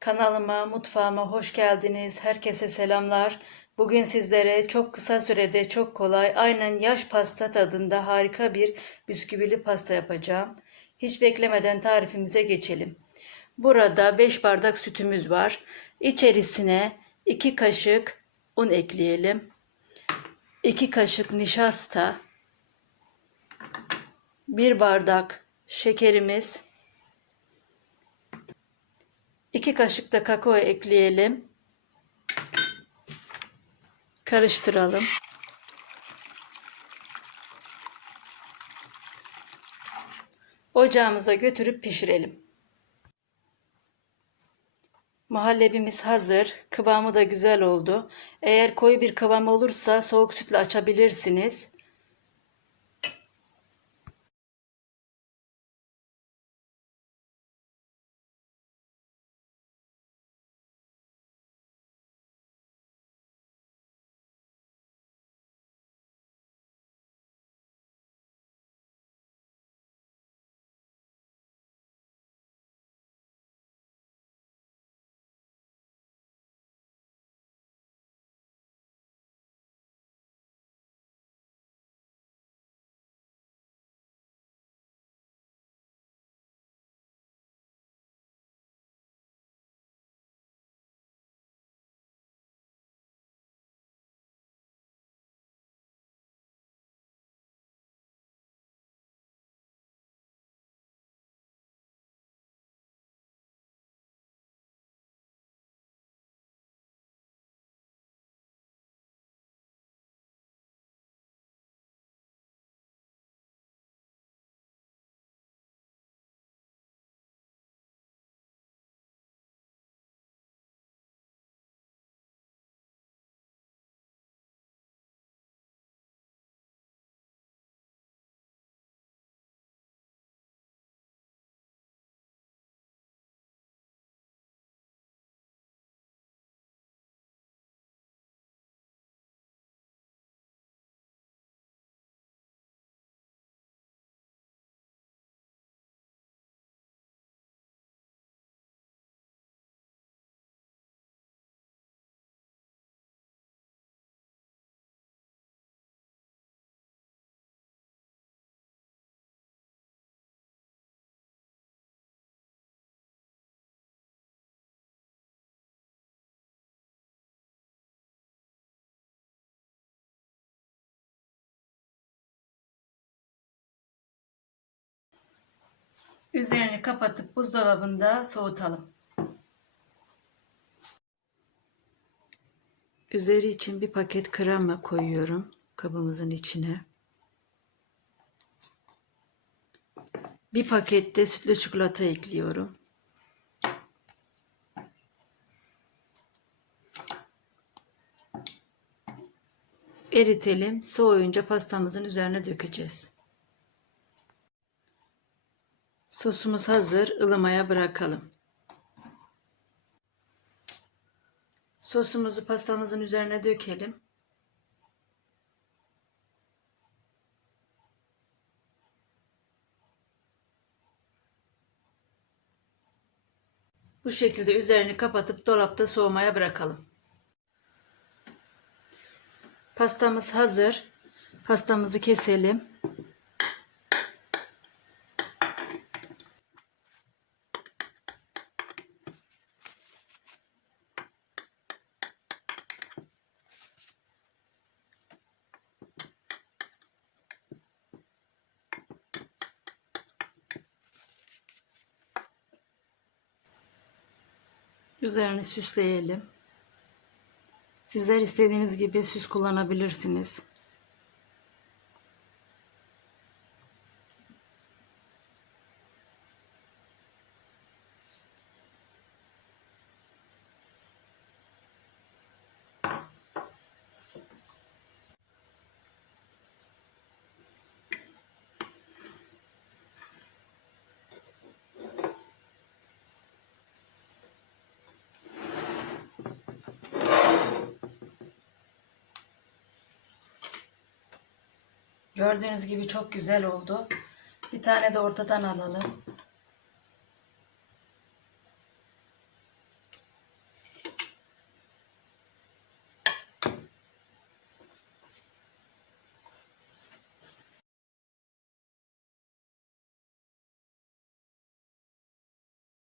Kanalıma, mutfağıma hoş geldiniz. Herkese selamlar. Bugün sizlere çok kısa sürede çok kolay, aynen yaş pasta tadında harika bir bisküvili pasta yapacağım. Hiç beklemeden tarifimize geçelim. Burada 5 bardak sütümüz var. İçerisine 2 kaşık un ekleyelim. 2 kaşık nişasta, 1 bardak şekerimiz, 2 kaşık da kakao ekleyelim. Karıştıralım. Ocağımıza götürüp pişirelim. Muhallebimiz hazır. Kıvamı da güzel oldu. Eğer koyu bir kıvam olursa soğuk sütle açabilirsiniz. Üzerini kapatıp buzdolabında soğutalım. Üzeri için bir paket krema koyuyorum kabımızın içine. Bir pakette sütlü çikolata ekliyorum. Eritelim. Soğuyunca pastamızın üzerine dökeceğiz. Sosumuz hazır. ılımaya bırakalım. Sosumuzu pastamızın üzerine dökelim. Bu şekilde üzerini kapatıp dolapta soğumaya bırakalım. Pastamız hazır. Pastamızı keselim. Üzerini süsleyelim. Sizler istediğiniz gibi süs kullanabilirsiniz. Gördüğünüz gibi çok güzel oldu. Bir tane de ortadan alalım.